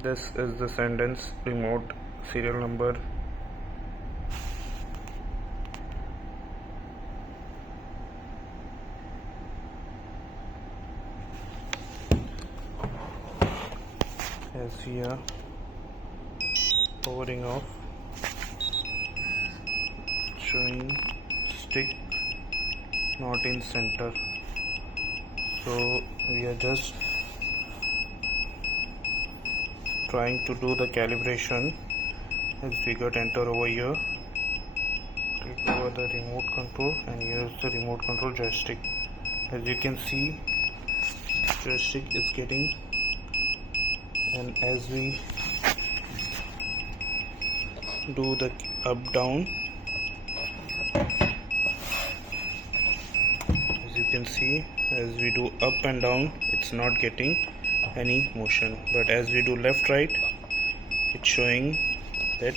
This is the cendenc remote serial number. As we are powering off, showing stick not in center, so we are just trying to do the calibration. As we got enter over here, click over the remote control, and here is the remote control joystick. As you can see, joystick is getting, and as we do the up down, as you can see, as we do up and down, it's not getting any motion, but as we do left right, it's showing that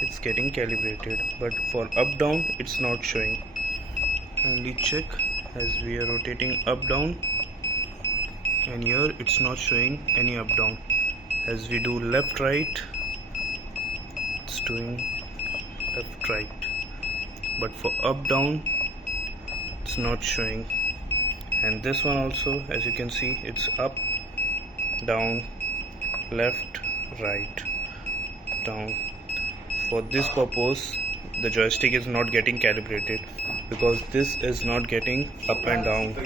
it's getting calibrated, but for up down it's not showing. Kindly check as we are rotating up down, and here it's not showing any up down. As we do left right, it's doing left right, but for up down it's not showing. And this one also, as you can see, it's up, down, left, right, down. For this purpose, the joystick is not getting calibrated because this is not getting up and down.